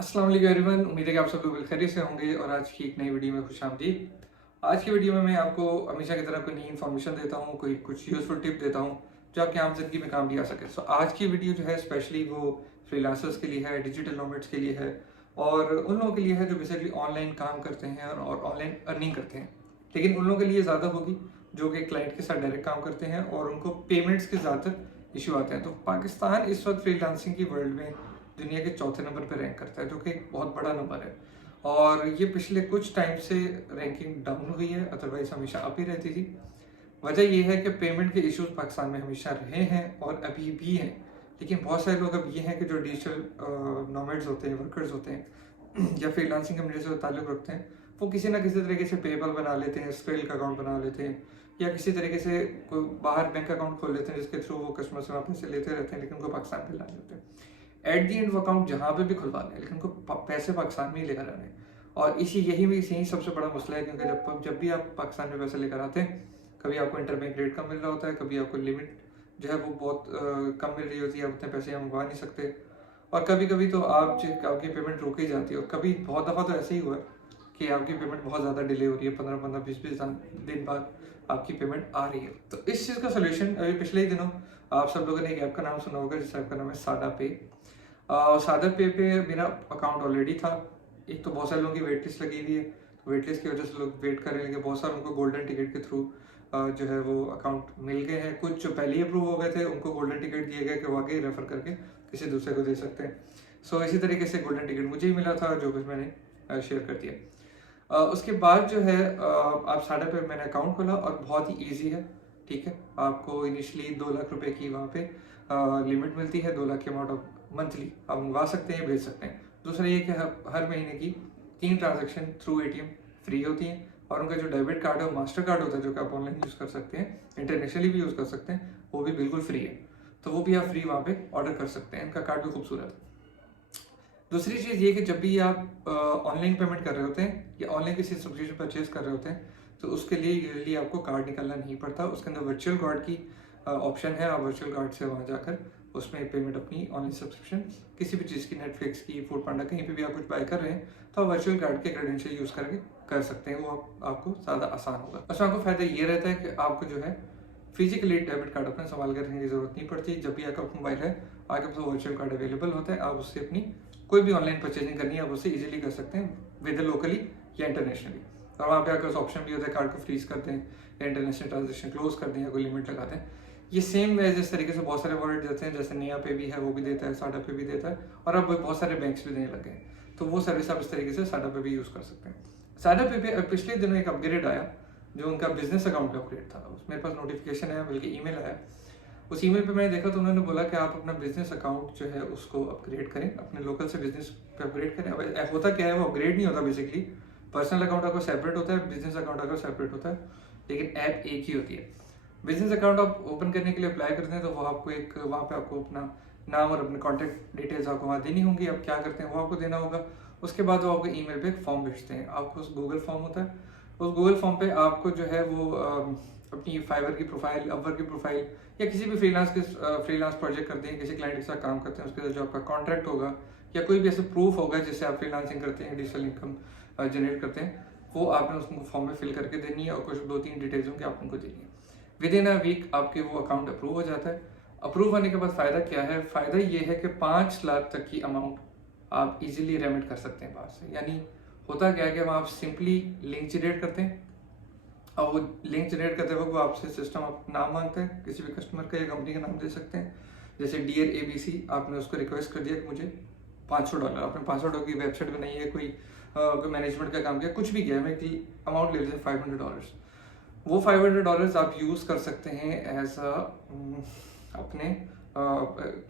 अस्सलाम वालेकुम एवरीवन। उम्मीद है कि आप सब लोग खैरियत से होंगे और आज की एक नई वीडियो में खुशामदीद। आज की वीडियो में मैं आपको हमेशा की तरह कोई नई इन्फॉर्मेशन देता हूँ, कोई कुछ यूज़फुल टिप देता हूँ जो आपकी आम ज़िंदगी में काम भी आ सके। सो आज की वीडियो जो है स्पेशली वो फ्रीलांसर्स के लिए है, डिजिटल नोमैड्स के लिए है और उन लोगों के लिए है जो बेसिकली ऑनलाइन काम करते हैं और ऑनलाइन अर्निंग करते हैं। लेकिन उन लोगों के लिए ज़्यादा होगी जो कि क्लाइंट के साथ डायरेक्ट काम करते हैं और उनको पेमेंट्स के ज़्यादातर इशू आते हैं। तो पाकिस्तान इस वक्त फ्रीलांसिंग की वर्ल्ड में दुनिया के चौथे नंबर पर रैंक करता है, जो कि एक बहुत बड़ा नंबर है। और ये पिछले कुछ टाइम से रैंकिंग डाउन हुई है, अदरवाइज हमेशा अप ही रहती थी। वजह यह है कि पेमेंट के इश्यूज पाकिस्तान में हमेशा रहे हैं और अभी भी हैं। लेकिन बहुत सारे लोग अब ये हैं कि जो डिजिटल नोमैड्स होते हैं, वर्कर्स होते हैं या फ्रीलांसिंग कम्युनिटी से ताल्लुक़ रखते हैं, वो किसी ना किसी तरीके से पेपल बना लेते हैं, स्क्रिल का अकाउंट बना लेते हैं या किसी तरीके से कोई बाहर बैंक अकाउंट खोल लेते हैं जिसके थ्रू वो कस्टमर से पैसे लेते रहते हैं, लेकिन उनको पाकिस्तान में ला देते हैं। एट दी एंड वो अकाउंट जहाँ पे भी खुलवा लें, लेकिन उनको पैसे पाकिस्तान में ही लेकर आने। और यही सबसे बड़ा मसला है, क्योंकि जब भी आप पाकिस्तान में पैसे लेकर आते हैं, कभी आपको इंटरबैंक रेट कम मिल रहा होता है, कभी आपको लिमिट जो है वो बहुत कम मिल रही होती है, आप उतने पैसे यहाँ मंगवा नहीं सकते। और कभी कभी तो आपकी पेमेंट रोक ही जाती है। और कभी बहुत दफ़ा तो ऐसे ही हुआ है कि आपकी पेमेंट बहुत ज़्यादा डिले हो रही है, 15-15, 20-20 दिन बाद आपकी पेमेंट आ रही है। तो इस चीज़ का सोल्यूशन अभी पिछले ही दिनों आप सब लोगों ने एक ऐप का नाम सुना होगा, जिस ऐप का नाम है साडा पे। सादर पे मेरा अकाउंट ऑलरेडी था। एक तो बहुत सारे लोगों की वेट लिस्ट लगी हुई है, तो वेट लिस्ट की वजह से लोग वेट कर रहे हैं। बहुत सारे उनको गोल्डन टिकट के थ्रू जो है वो अकाउंट मिल गए हैं। कुछ जो पहले ही अप्रूव हो गए थे उनको गोल्डन टिकट दिए गए कि वो आगे रेफर करके किसी दूसरे को दे सकते हैं। सो इसी तरीके से गोल्डन टिकट मुझे ही मिला था, जो कुछ मैंने शेयर कर दिया। उसके बाद जो है आप साडा पे मैंने अकाउंट खोला और बहुत ही ईजी है। ठीक है, आपको इनिशियली 2 लाख रुपए की वहाँ पे लिमिट मिलती है। 2 लाख के अमाउंट ऑफ मंथली आप मंगवा सकते हैं, भेज सकते हैं। दूसरा ये कि हर महीने की 3 ट्रांजेक्शन थ्रू एटीएम फ्री होती हैं। और उनका जो डेबिट कार्ड है वो मास्टर कार्ड होता है, जो कि आप ऑनलाइन यूज़ कर सकते हैं, इंटरनेशनली भी यूज़ कर सकते हैं, वो भी बिल्कुल फ्री है। तो वो भी आप फ्री वहाँ पे ऑर्डर कर सकते हैं। इनका कार्ड भी खूबसूरत है। दूसरी चीज़ ये कि जब भी आप ऑनलाइन पेमेंट कर रहे होते हैं या ऑनलाइन किसी सब्सक्रिप्शन परचेज कर रहे होते हैं, तो उसके लिए यूजली आपको कार्ड निकालना नहीं पड़ता। उसके अंदर वर्चुअल कार्ड की ऑप्शन है। आप वर्चुअल कार्ड से वहाँ जाकर उसमें पेमेंट अपनी ऑनलाइन सब्सक्रिप्शन किसी भी चीज़ की, नेटफ्लिक्स की, फूड पांडा, कहीं पे भी आप कुछ बाय कर रहे हैं, तो आप वर्चुअल कार्ड के क्रेडेंशियल यूज़ करके कर सकते हैं। वो आपको ज़्यादा आसान होगा। उसमें आपको फ़ायदा ये रहता है कि आपको जो है फिजिकली डेबिट कार्ड अपना संभाल कर रखने की जरूरत नहीं पड़ती। जब भी आपका मोबाइल है, आपके पास वर्चुअल कार्ड अवेलेबल होता है, आप उससे अपनी कोई भी ऑनलाइन परचेजिंग करनी है आप उससे इजीली कर सकते हैं, वेदर लोकली या इंटरनेशनली। और वहाँ पे आपके ऑप्शन भी होता है कार्ड को फ्रीज कर दें या इंटरनेशनल ट्रांजेक्शन क्लोज कर दें या कोई लिमिट लगा दें। ये सेम है जिस तरीके से बहुत सारे वॉलेट देते हैं, जैसे नया पे भी है वो भी देता है, साडा पे भी देता है, और अब बहुत सारे बैंक्स भी देने लगे हैं। तो वो सर्विस आप इस तरीके से साडा पे भी यूज़ कर सकते हैं। साडा पे पिछले दिनों एक अपग्रेड आया, जो उनका बिजनेस अकाउंट का अपग्रेड था। उसमें मेरे पास नोटिफिकेशन आया, बल्कि ईमेल आया। उस ईमेल पे मैंने देखा तो उन्होंने बोला कि आप अपना बिजनेस अकाउंट जो है उसको अपग्रेड करें, अपने लोकल से बिजनेस पे अपग्रेड करें। अब होता क्या है, वो अपग्रेड नहीं होता बेसिकली। पर्सनल अकाउंट आपका सेपरेट होता है, बिजनेस अकाउंट आपका सेपरेट होता है, लेकिन ऐप एक ही होती है। बिजनेस अकाउंट आप ओपन करने के लिए अप्लाई करते हैं तो वो आपको एक वहाँ पे आपको अपना नाम और अपने कॉन्टैक्ट डिटेल्स आपको वहाँ देनी होंगी। आप क्या करते हैं वो आपको देना होगा। उसके बाद वो आपको ईमेल पे एक फॉर्म भेजते हैं। आपको उस गूगल फॉर्म होता है, उस गूगल फॉर्म पे आपको जो है वो अपनी फाइवर की प्रोफाइल, अपवर्क की प्रोफाइल या किसी भी फ्रीलांस प्रोजेक्ट करते हैं, किसी क्लाइंट के साथ काम करते हैं, उसके साथ जो आपका कॉन्ट्रैक्ट होगा या कोई भी ऐसा प्रूफ होगा जिससे आप फ्रीलांसिंग करते हैं, डिजिटल इनकम जनरेट करते हैं, वो आपने उसको फॉर्म में फिल करके देनी है और कुछ 2-3 डिटेल्स होंगे आप उनको देनी है। विद इन अ वीक आपके वो अकाउंट अप्रूव हो जाता है। अप्रूव होने के बाद फ़ायदा क्या है? फ़ायदा ये है कि 5 लाख तक की अमाउंट आप इजीली रेमिट कर सकते हैं बाहर से। यानी होता क्या है कि आप सिंपली लिंक जनरेट करते हैं और वो लिंक जनरेट करते वक्त वो आपसे सिस्टम आप नाम मांगता है, किसी भी कस्टमर का या कंपनी का नाम दे सकते हैं। जैसे डियर ABC, आपने उसको रिक्वेस्ट कर दिया कि मुझे $500, आपने $500 की वेबसाइट बनाई है, कोई मैनेजमेंट का काम किया, कुछ भी किया, मैं कि अमाउंट ले लेते हैं $500। वो $500 आप यूज़ कर सकते हैं एज अ अपने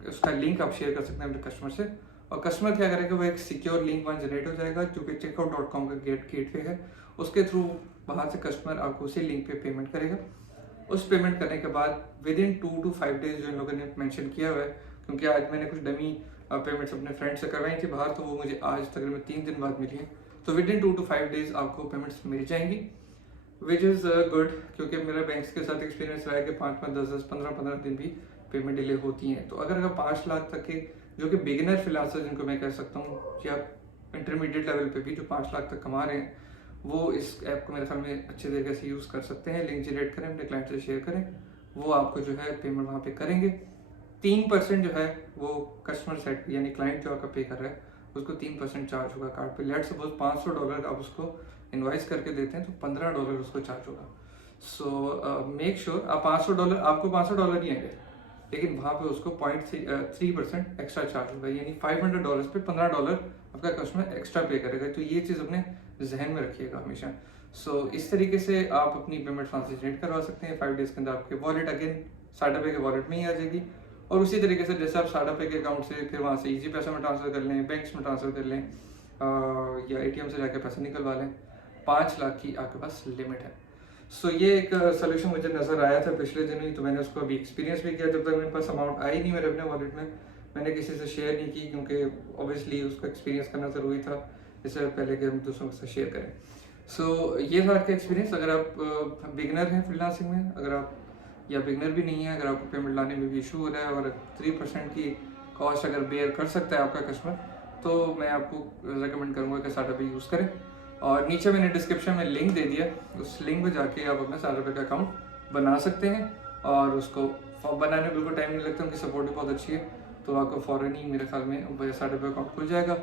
उसका लिंक आप शेयर कर सकते हैं अपने कस्टमर से। और कस्टमर क्या करेगा, वो एक सिक्योर लिंक वहाँ जनरेट हो जाएगा जो कि checkout.com का गेटवे है। उसके थ्रू वहाँ से कस्टमर आपको उसी लिंक पे पेमेंट करेगा। उस पेमेंट करने के बाद विद इन 2 to 5 डेज जो इन लोगों ने मेंशन किया हुआ है, क्योंकि आज मैंने कुछ डमी पेमेंट्स अपने फ्रेंड से करवाई थी बाहर, तो वो मुझे आज तकरीबन 3 दिन बाद मिली है। तो विद इन 2 to 5 डेज आपको पेमेंट्स मिल जाएंगी, विच इज़ गुड। क्योंकि मेरा बैंक्स के साथ एक्सपीरियंस रहा है कि 5-5, 10-10, 15-15 दिन भी पेमेंट डिले होती हैं। तो अगर 5 लाख तक के जो कि बिगिनर फ्रीलांसर जिनको मैं कह सकता हूँ, या इंटरमीडिएट लेवल पे भी जो 5 लाख तक कमा रहे हैं वो इस ऐप को मेरे ख्याल में अच्छे तरीके से यूज़ कर सकते हैं। लिंक जनरेट करें, अपने क्लाइंट से शेयर करें, वो आपको जो है पेमेंट वहाँ पे करेंगे। 3% जो है वो कस्टमर सेट यानी क्लाइंट जो आपका पे कर रहा है उसको 3% चार्ज होगा कार्ड पे। लेट सपोज $500 आप उसको इनवाइस करके देते हैं तो $15 उसको चार्ज होगा। सो मेक श्योर आप $500 आपको $500 ही आएंगे, लेकिन वहाँ पे उसको 0.3% एक्स्ट्रा चार्ज होगा, यानी $500 पे $15 आपका कस्टमर एक्स्ट्रा पे करेगा। तो ये चीज़ अपने जहन में रखिएगा हमेशा। सो इस तरीके से आप अपनी पेमेंट वहाँ से जनरेट करवा सकते हैं। 5 डेज़ के अंदर आपके वॉलेट अगेन साडा पे के वॉलेट में ही आ जाएगी। और उसी तरीके से जैसे आप साडा पे के अकाउंट से फिर वहाँ से ईजी पैसा में ट्रांसफ़र कर लें, बैंक्स में ट्रांसफ़र कर लें या ATM से जाके पैसे निकलवा लें, 5 लाख की आपके पास लिमिट है। सो ये एक सोल्यूशन मुझे नज़र आया था पिछले दिनों ही, तो मैंने उसको अभी एक्सपीरियंस भी किया। जब तक मेरे पास अमाउंट आई नहीं मेरे अपने वॉलेट में, मैंने किसी से शेयर नहीं की, क्योंकि ऑब्वियसली उसको एक्सपीरियंस करना ज़रूरी था इससे पहले कि हम दूसरों के साथ शेयर करें। सो ये था आपका एक्सपीरियंस। अगर आप बिगनर हैं फ्रीलांसिंग में, अगर आप या बिगनर भी नहीं है, अगर आपको पेमेंट लाने में भी इशू हो रहा है और 3% की कॉस्ट अगर बेयर कर सकता है आपका कस्टमर, तो मैं आपको रेकमेंड करूँगा कि साडा पे यूज़ करें। और नीचे मैंने डिस्क्रिप्शन में लिंक दे दिया, उस लिंक पे जाके आप अपना साडा पे का अकाउंट बना सकते हैं। और उसको बनाने में बिल्कुल टाइम नहीं लगता, उनकी सपोर्ट भी बहुत अच्छी है, तो आपको फ़ौरन ही मेरे ख्याल में साडा पे अकाउंट खुल जाएगा।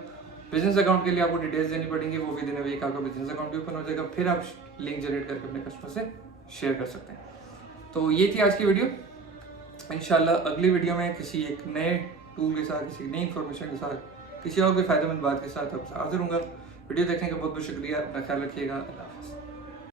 बिजनेस अकाउंट के लिए आपको डिटेल्स देनी पड़ेंगी, वो विदिन अ वीक आपका बिजनेस अकाउंट भी ओपन हो जाएगा, फिर आप लिंक जनरेट करके अपने कस्टमर से शेयर कर सकते हैं। तो ये थी आज की वीडियो। इंशाल्लाह अगली वीडियो में किसी एक नए टूल के साथ, किसी नई इन्फॉर्मेशन के साथ, किसी और कोई फ़ायदेमंद बात के साथ आपसे हाजिर होऊंगा। वीडियो देखने का बहुत बहुत शुक्रिया, अपना ख्याल रखिएगा। अल्लाह हाफ़िज़।